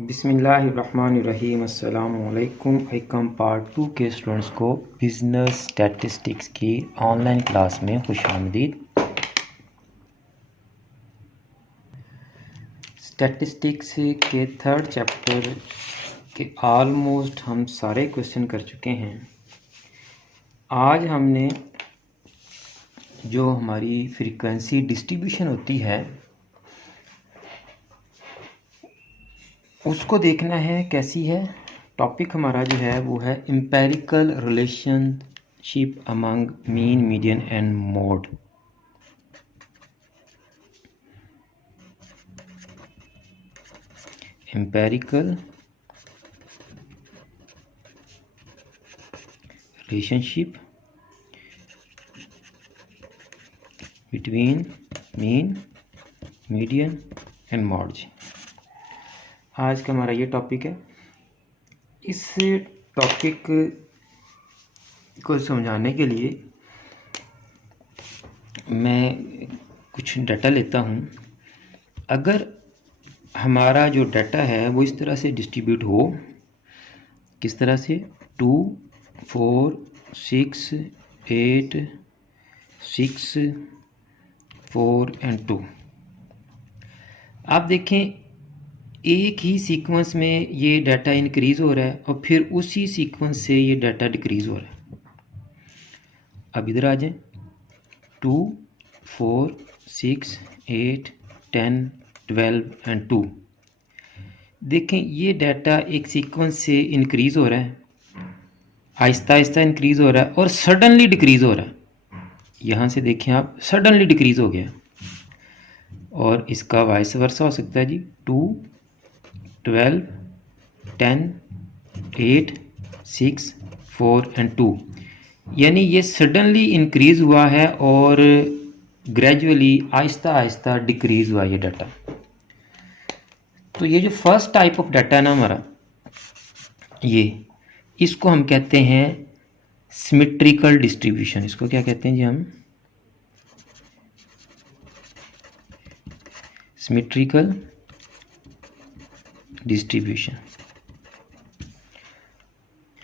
बिस्मिल्लाहिर्रहमानिर्रहीम अस्सलामुअलैकुम। Icom part 2 के स्टूडेंट्स को बिज़नेस स्टैटिस्टिक्स की ऑनलाइन क्लास में खुशामदीद। स्टैटिस्टिक्स के थर्ड चैप्टर के ऑलमोस्ट हम सारे क्वेश्चन कर चुके हैं। आज हमने जो हमारी फ्रीक्वेंसी डिस्ट्रीब्यूशन होती है उसको देखना है कैसी है। टॉपिक हमारा जो है वो है empirical relationship among mean, median and mode. Empirical relationship between mean, median and mod. आज का हमारा ये टॉपिक है। इस टॉपिक को समझाने के लिए मैं कुछ डाटा लेता हूँ। अगर हमारा जो डाटा है वो इस तरह से डिस्ट्रीब्यूट हो, किस तरह से 2, 4, 6, 8, 6, 4 एंड 2। आप देखें एक ही सीक्वेंस में ये डाटा इंक्रीज़ हो रहा है और फिर उसी सीक्वेंस से ये डाटा डिक्रीज़ हो रहा है। अब इधर आ जाएं, 2, 4, 6, 8, 10, 12 एंड 2। देखें ये डाटा एक सीक्वेंस से इंक्रीज़ हो रहा है, आहिस्ता आहिस्ता इंक्रीज़ हो रहा है और सडनली डिक्रीज़ हो रहा है। यहाँ से देखें आप, सडनली डिक्रीज़ हो गया। और इसका वाइस वर्सा हो सकता है जी, 2, 12, 10, 8, 6, 4 एंड 2। यानी ये सडनली इंक्रीज़ हुआ है और ग्रेजुअली आहिस्ता आहिस्ता डिक्रीज़ हुआ ये डाटा। तो ये जो फर्स्ट टाइप ऑफ डाटा है ना हमारा, ये इसको हम कहते हैं सिमेट्रिकल डिस्ट्रीब्यूशन। इसको क्या कहते हैं जी हम? Symmetrical distribution.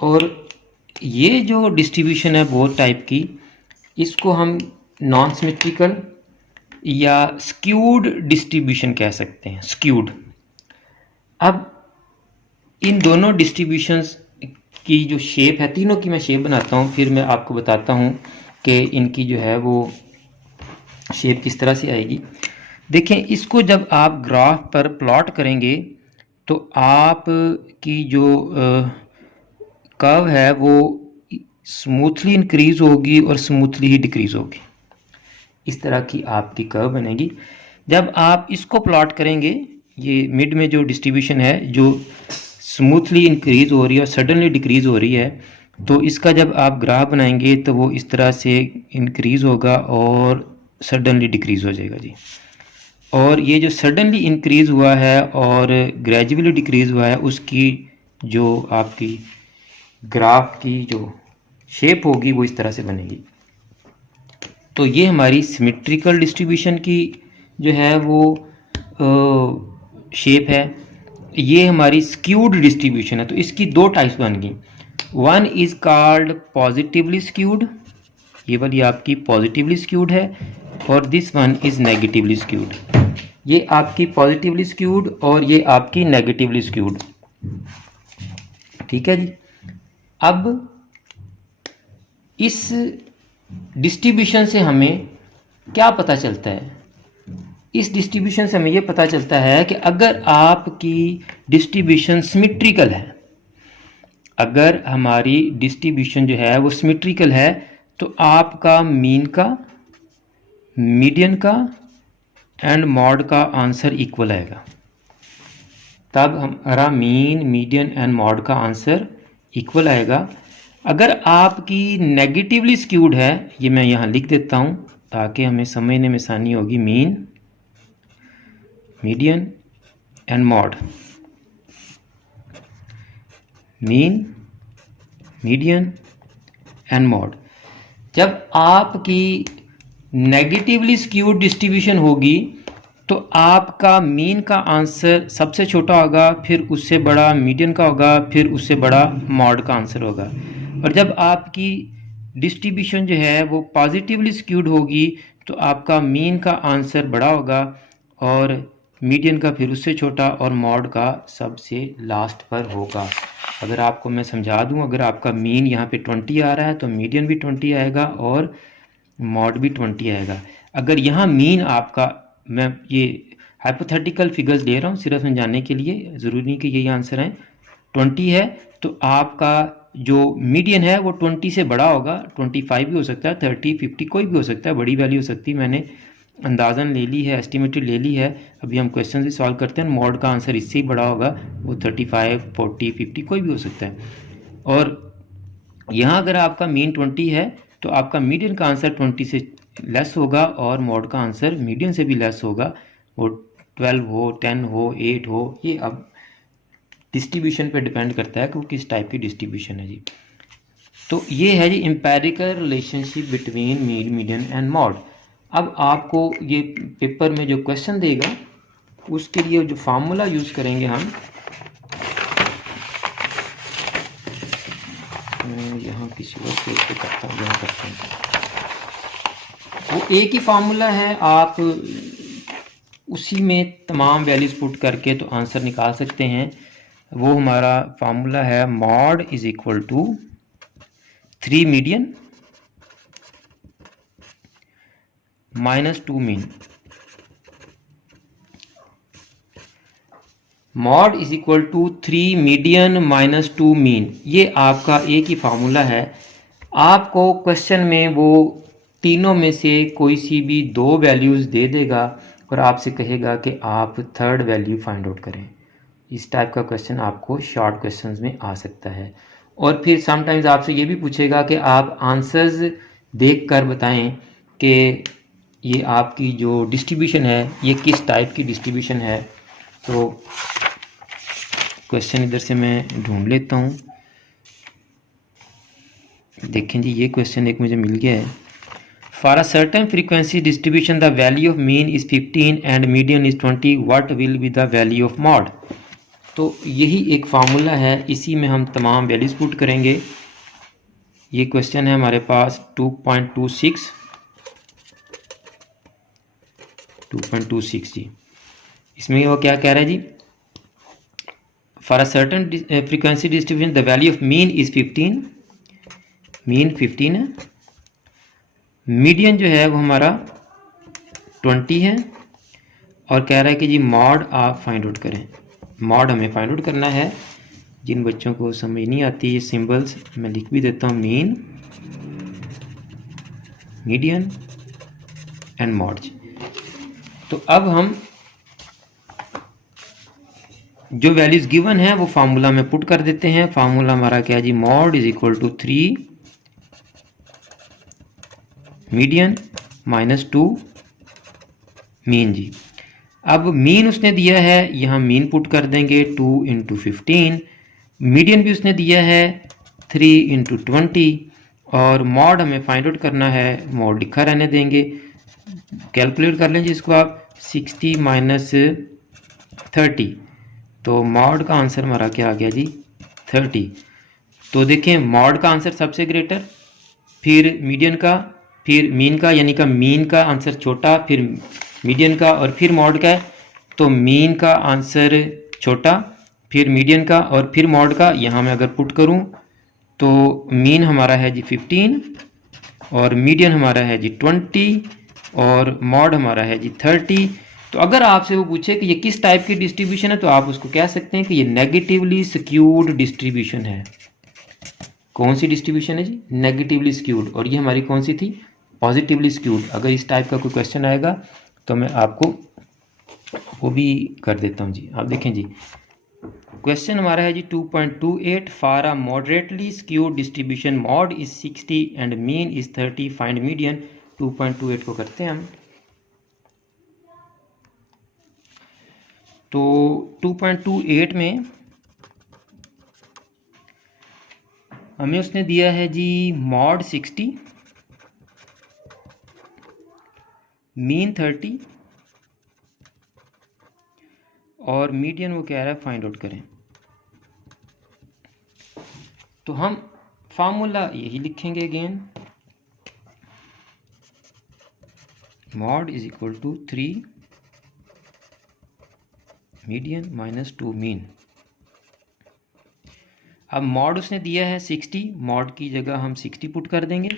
और ये जो डिस्ट्रीब्यूशन है बहुत टाइप की, इसको हम नॉन सिमेट्रिकल या स्क्यूड डिस्ट्रीब्यूशन कह सकते हैं। स्क्यूड। अब इन दोनों डिस्ट्रीब्यूशंस की जो शेप है, तीनों की मैं शेप बनाता हूँ, फिर मैं आपको बताता हूँ कि इनकी जो है वो शेप किस तरह से आएगी। देखें, इसको जब आप ग्राफ पर प्लॉट करेंगे तो आप की जो कर्व है वो स्मूथली इंक्रीज होगी और स्मूथली ही डिक्रीज होगी। इस तरह की आपकी कर्व बनेगी। जब आप इसको प्लॉट करेंगे, ये मिड में जो डिस्ट्रीब्यूशन है जो स्मूथली इंक्रीज हो रही है और सडनली डिक्रीज हो रही है, तो इसका जब आप ग्राफ बनाएंगे तो वो इस तरह से इंक्रीज होगा और सडनली डिक्रीज हो जाएगा जी। और ये जो सडनली इंक्रीज़ हुआ है और ग्रेजुअली डिक्रीज़ हुआ है, उसकी जो आपकी ग्राफ की जो शेप होगी वो इस तरह से बनेगी। तो ये हमारी सिमेट्रिकल डिस्ट्रीब्यूशन की जो है वो शेप है। ये हमारी स्क्यूड डिस्ट्रीब्यूशन है। तो इसकी दो टाइप्स बन गई। One is called positively skewed, ये वाली आपकी पॉजिटिवली स्क्यूड है, और this one is negatively skewed. ये आपकी पॉजिटिवली स्क्यूड और ये आपकी नेगेटिवली स्क्यूड। ठीक है जी। अब इस डिस्ट्रीब्यूशन से हमें क्या पता चलता है? इस डिस्ट्रीब्यूशन से हमें ये पता चलता है कि अगर आपकी डिस्ट्रीब्यूशन सिमेट्रिकल है, अगर हमारी डिस्ट्रीब्यूशन जो है वो सिमेट्रिकल है, तो आपका मीन का, मीडियन का एंड मॉड का आंसर इक्वल आएगा। तब हमारा मीन, मीडियन एंड मॉड का आंसर इक्वल आएगा। अगर आपकी नेगेटिवली स्क्यूड है, ये मैं यहाँ लिख देता हूँ ताकि हमें समझने में आसानी होगी। Mean, median and mod. Mean, median and mod. जब आपकी नेगेटिवली स्क्यूड डिस्ट्रीब्यूशन होगी तो आपका मीन का आंसर सबसे छोटा होगा, फिर उससे बड़ा मीडियन का होगा, फिर उससे बड़ा मॉड का आंसर होगा। और जब आपकी डिस्ट्रीब्यूशन जो है वो पॉजिटिवली स्क्यूड होगी तो आपका मीन का आंसर बड़ा होगा और मीडियन का फिर उससे छोटा और मॉड का सबसे लास्ट पर होगा। अगर आपको मैं समझा दूं, अगर आपका मीन यहाँ पे 20 आ रहा है तो मीडियन भी 20 आएगा और मॉड भी 20 आएगा। अगर यहाँ मीन आपका, मैं ये हाइपोथेटिकल फिगर्स ले रहा हूँ सिर्फ समझाने के लिए, ज़रूरी नहीं कि यही आंसर है, 20 है तो आपका जो मीडियन है वो 20 से बड़ा होगा, 25 भी हो सकता है, 30, 50 कोई भी हो सकता है, बड़ी वैल्यू हो सकती है। मैंने अंदाज़न ले ली है, एस्टिमेटेड ले ली है। अभी हम क्वेश्चन भी सॉल्व करते हैं, मॉड का आंसर इससे ही बड़ा होगा, वो 35, 40, 50 कोई भी हो सकता है। और यहाँ अगर आपका मीन 20 है तो आपका मीडियन का आंसर 20 से लेस होगा और मॉड का आंसर मीडियन से भी लेस होगा, वो 12 हो, 10 हो, 8 हो। ये अब डिस्ट्रीब्यूशन पे डिपेंड करता है कि वो किस टाइप की डिस्ट्रीब्यूशन है जी। तो ये है जी empirical relationship between mean, median and mode. अब आपको ये पेपर में जो क्वेश्चन देगा उसके लिए जो फार्मूला यूज़ करेंगे हम, यहाँ किसी और पेज पे करता हूँ, यहाँ करता हूँ, वो एक ही फार्मूला है, आप उसी में तमाम वैल्यूज़ पुट करके तो आंसर निकाल सकते हैं। वो हमारा फार्मूला है mode is equal to 3 median minus 2 mean. Mode is equal to 3 median minus 2 mean, ये आपका एक ही फार्मूला है। आपको क्वेश्चन में वो तीनों में से कोई सी भी दो वैल्यूज़ दे देगा और आपसे कहेगा कि आप थर्ड वैल्यू फाइंड आउट करें। इस टाइप का क्वेश्चन आपको शॉर्ट क्वेश्चंस में आ सकता है। और फिर समटाइम्स आपसे ये भी पूछेगा कि आप आंसर्स देख कर बताएं कि ये आपकी जो डिस्ट्रीब्यूशन है ये किस टाइप की डिस्ट्रीब्यूशन है। तो क्वेश्चन इधर से मैं ढूंढ लेता हूँ। देखें जी, ये क्वेश्चन एक मुझे मिल गया है। For a certain frequency distribution the value of mean is 15 and median is 20, what will be the value of mod. तो यही एक फार्मूला है, इसी में हम तमाम वैल्यूज पुट करेंगे। ये क्वेश्चन है हमारे पास 2.26 जी। इसमें वो क्या कह रहा है जी, for a certain frequency distribution the value of mean is 15, mean 15 है, मीडियन जो है वो हमारा 20 है और कह रहा है कि जी मॉड आप फाइंड आउट करें। मॉड हमें फाइंड आउट करना है। जिन बच्चों को समझ नहीं आती ये सिंबल्स मैं लिख भी देता हूँ, मीन, मीडियन एंड मॉड। तो अब हम जो वैल्यूज गिवन है वो फार्मूला में पुट कर देते हैं। फार्मूला हमारा क्या है जी, mode is equal to 3 median minus 2 mean जी। अब मीन उसने दिया है, यहाँ मीन पुट कर देंगे 2 इंटू 15, मीडियन भी उसने दिया है 3 इंटू 20 और मॉड हमें फाइंड आउट करना है, मॉड लिखा रहने देंगे। कैलकुलेट कर लें जी इसको आप, 60 माइनस 30, तो मॉड का आंसर हमारा क्या आ गया जी, 30। तो देखें मॉड का आंसर सबसे ग्रेटर, फिर मीडियन का, फिर मीन का, यानी का मीन का आंसर छोटा, फिर मीडियन का और फिर मॉड का है। तो मीन का आंसर छोटा, फिर मीडियन का और फिर मॉड का। यहाँ मैं अगर पुट करूँ तो मीन हमारा है जी 15 और मीडियन हमारा है जी 20 और मॉड हमारा है जी 30। तो अगर आपसे वो पूछे कि ये किस टाइप की डिस्ट्रीब्यूशन है तो आप उसको कह सकते हैं कि ये नेगेटिवली स्क्यूड डिस्ट्रीब्यूशन है। कौन सी डिस्ट्रीब्यूशन है जी, नेगेटिवली स्क्यूड, और ये हमारी कौन सी थी, पॉजिटिवली स्क्यूड। अगर इस टाइप का कोई क्वेश्चन आएगा तो मैं आपको वो भी कर देता हूँ जी। आप देखें जी, क्वेश्चन हमारा है जी 2.28, for a moderately skewed distribution mod is 60 and mean is 30, find median. 2.28 को करते हैं हम। तो 2.28 में हमें उसने दिया है जी मॉड 60, मीन 30 और मीडियन वो कह रहा है फाइंड आउट करें। तो हम फार्मूला यही लिखेंगे again, mode is equal to 3 median minus 2 mean. अब मॉड उसने दिया है 60, मॉड की जगह हम 60 पुट कर देंगे।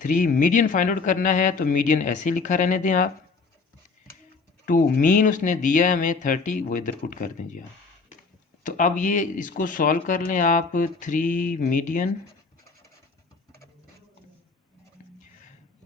3 मीडियन फाइंड आउट करना है तो मीडियन ऐसे लिखा रहने दें आप। 2 मीन उसने दिया है हमें 30, वो इधर पुट कर दें जी आप। तो अब ये इसको सॉल्व कर लें आप। 3 मीडियन,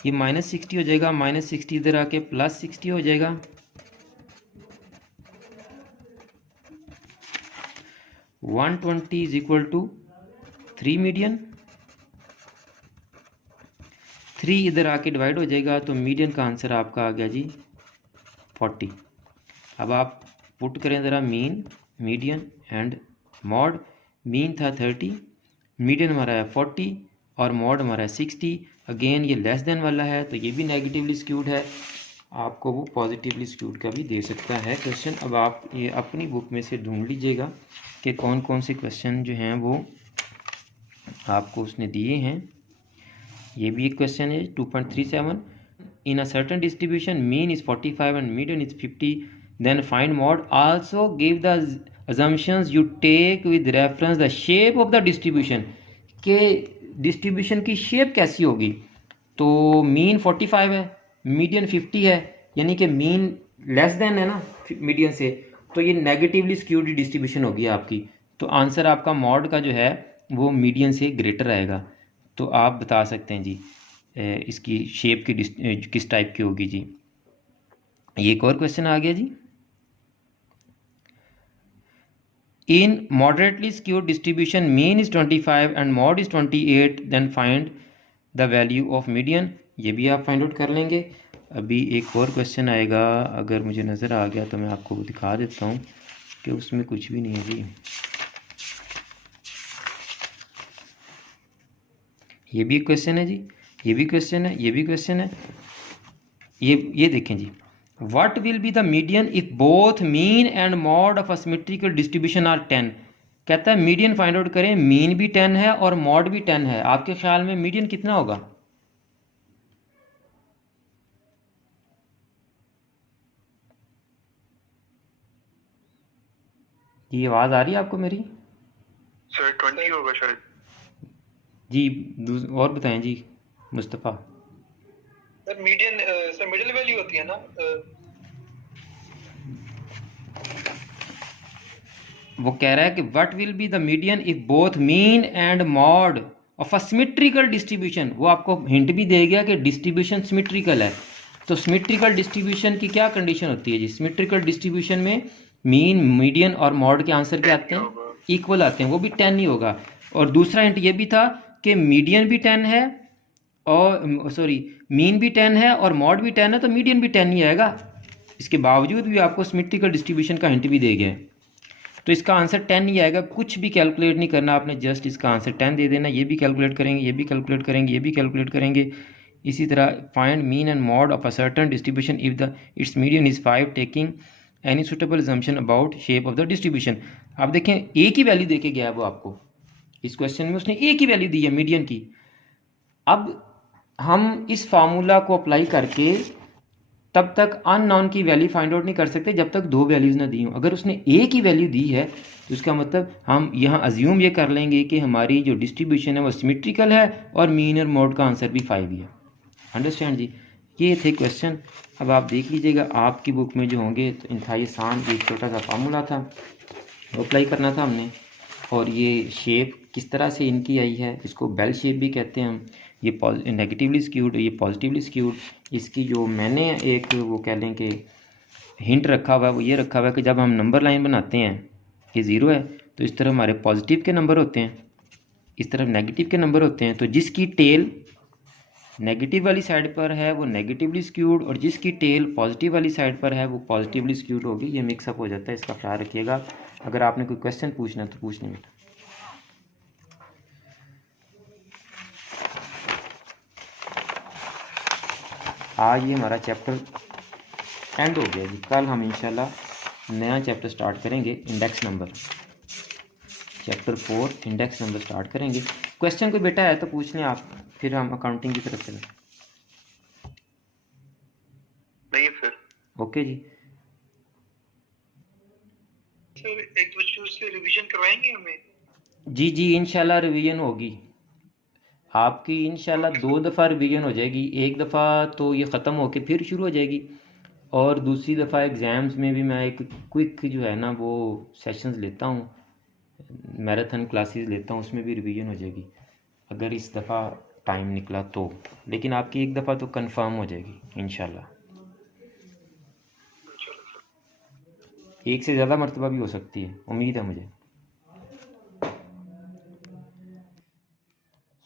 ये -60 हो जाएगा, -60 इधर आके +60 हो जाएगा। 120 इज इक्वल टू 3 मीडियन, 3 इधर आके डिवाइड हो जाएगा, तो मीडियन का आंसर आपका आ गया जी 40। अब आप पुट करें ज़रा mean, median and mod. Mean था 30, मीडियन हमारा है 40 और मॉड हमारा है 60। अगेन ये लेस देन वाला है तो ये भी नेगेटिवली स्क्यूड है, आपको वो पॉजिटिवली स्क्यूड का भी दे सकता है क्वेश्चन। अब आप ये अपनी बुक में से ढूंढ लीजिएगा कि कौन कौन से क्वेश्चन जो हैं वो आपको उसने दिए हैं। ये भी एक क्वेश्चन है 2.37, in a certain distribution mean is 45 and median is 50, then find mode, also give the assumptions you take with reference the shape of the distribution, के डिस्ट्रीब्यूशन की शेप कैसी होगी। तो मीन 45 है, मीडियन 50 है, यानी कि मीन लेस देन है ना मीडियन से, तो ये नेगेटिवली स्क्यूड डिस्ट्रीब्यूशन होगी आपकी। तो आंसर आपका मॉड का जो है वो मीडियन से ग्रेटर आएगा। तो आप बता सकते हैं जी इसकी शेप की किस टाइप की होगी जी। ये एक और क्वेश्चन आ गया जी, in moderately skewed distribution mean is 25 and mod is 28, then find the value of median। ये भी आप फाइंड आउट कर लेंगे। अभी एक और क्वेश्चन आएगा, अगर मुझे नज़र आ गया तो मैं आपको दिखा देता हूँ कि उसमें कुछ भी नहीं है जी। ये भी क्वेश्चन है जी, ये भी क्वेश्चन है, ये भी क्वेश्चन है। ये देखें जी, What will be the median if both mean and mod of a symmetrical distribution are 10? कहता है मीडियन फाइंड आउट करें, मीन भी 10 है और मॉड भी 10 है, आपके ख्याल में मीडियन कितना होगा। ये आवाज आ रही है आपको मेरी? सर 20 होगा शायद जी। और बताएं जी Mustafa. Sir median sir middle value होती है ना। वो कह रहा है कि what will be the median if both mean and mode of a symmetrical distribution. वो आपको हिंट भी दे गया कि डिस्ट्रीब्यूशन सिमेट्रिकल है। तो सिमेट्रिकल डिस्ट्रीब्यूशन की क्या कंडीशन होती है जी। सिमेट्रिकल डिस्ट्रीब्यूशन में मीन, मीडियन और मॉड के आंसर क्या आते हैं, इक्वल आते हैं, वो भी 10 ही होगा। और दूसरा हिंट ये भी था कि मीडियन भी 10 है और सॉरी मीन भी 10 है और मॉड भी 10 है, तो मीडियन भी 10 ही आएगा। इसके बावजूद भी आपको सिमेट्रिकल डिस्ट्रीब्यूशन का हिंट भी दे गया है। तो इसका आंसर 10 ही आएगा, कुछ भी कैलकुलेट नहीं करना आपने, जस्ट इसका आंसर 10 दे देना। ये भी कैलकुलेट करेंगे, ये भी कैलकुलेट करेंगे, ये भी कैलकुलेट करेंगे। इसी तरह find mean and mode of a certain distribution if the it's median is 5, taking any suitable assumption about shape of the distribution. आप देखें एक ही वैल्यू दे के गया है वो आपको, इस क्वेश्चन में उसने एक ही वैल्यू दी है मीडियन की। अब हम इस फार्मूला को अप्लाई करके तब तक अननोन की वैल्यू फाइंड आउट नहीं कर सकते जब तक दो वैल्यूज़ ना दी हों। अगर उसने एक ही वैल्यू दी है तो इसका मतलब हम यहाँ अज्यूम ये कर लेंगे कि हमारी जो डिस्ट्रीब्यूशन है वो सिमेट्रिकल है और मीन और मॉड का आंसर भी 5 ही है। अंडरस्टैंड जी। ये थे क्वेश्चन। अब आप देख लीजिएगा आपकी बुक में जो होंगे तो इंतहाई आसान एक छोटा सा फार्मूला था, वो अप्लाई करना था हमने। और ये शेप किस तरह से इनकी आई है, इसको बेल शेप भी कहते हैं हम। ये नेगेटिवली स्क्यूड, ये पॉजिटिवली स्क्यूड। इसकी जो मैंने एक वो कह लें कि हिंट रखा हुआ है वो ये रखा हुआ है कि जब हम नंबर लाइन बनाते हैं, ये 0 है तो इस तरफ हमारे पॉजिटिव के नंबर होते हैं, इस तरफ नेगेटिव के नंबर होते हैं। तो जिसकी टेल नेगेटिव वाली साइड पर है वो नेगेटिवली स्क्यूड और जिसकी टेल पॉजिटिव वाली साइड पर है वो पॉजिटिवली स्क्यूड होगी। ये मिक्सअप हो जाता है, इसका ख्याल रखिएगा। अगर आपने कोई क्वेश्चन पूछना है तो पूछ लें बेटा। आज ये हमारा चैप्टर एंड हो गया जी। कल हम इंशाल्लाह नया चैप्टर स्टार्ट करेंगे, index number, chapter 4 index number start करेंगे। क्वेश्चन कोई बेटा है तो पूछ लें आप, फिर हम अकाउंटिंग की तरफ चलें। नहीं सर। ओके जी। सर एक बच्चे से रिवीजन करवाएंगे हमें? जी जी इंशाल्लाह रिवीजन होगी आपकी, इंशाल्लाह 2 दफ़ा रिवीजन हो जाएगी। एक दफ़ा तो ये ख़त्म होके फिर शुरू हो जाएगी, और दूसरी दफ़ा एग्ज़ाम्स में भी मैं एक क्विक जो है ना वो सेशंस लेता हूँ, मैराथन क्लासेस लेता हूँ, उसमें भी रिवीजन हो जाएगी अगर इस दफ़ा टाइम निकला तो। लेकिन आपकी एक दफ़ा तो कंफर्म हो जाएगी इंशाल्लाह। एक से ज़्यादा मरतबा भी हो सकती है, उम्मीद है मुझे।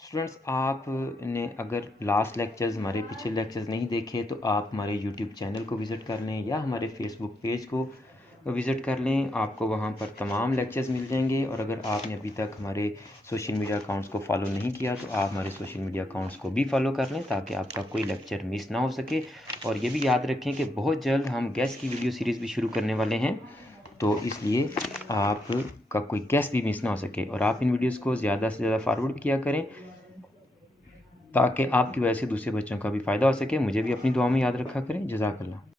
स्टूडेंट्स, आपने अगर लास्ट लेक्चर्स, हमारे पिछले लेक्चर्स नहीं देखे तो आप हमारे यूट्यूब चैनल को विज़िट कर लें या हमारे फेसबुक पेज को विज़िट कर लें, आपको वहाँ पर तमाम लेक्चर्स मिल जाएंगे। और अगर आपने अभी तक हमारे सोशल मीडिया अकाउंट्स को फॉलो नहीं किया तो आप हमारे सोशल मीडिया अकाउंट्स को भी फॉलो कर लें ताकि आपका कोई लेक्चर मिस ना हो सके। और ये भी याद रखें कि बहुत जल्द हम गेस्ट की वीडियो सीरीज़ भी शुरू करने वाले हैं, तो इसलिए आपका कोई गेस्ट भी मिस ना हो सके। और आप इन वीडियोज़ को ज़्यादा से ज़्यादा फॉरवर्ड किया करें ताकि आपकी वजह से दूसरे बच्चों का भी फ़ायदा हो सके। मुझे भी अपनी दुआ में याद रखा करें। जज़ाकल्लाह।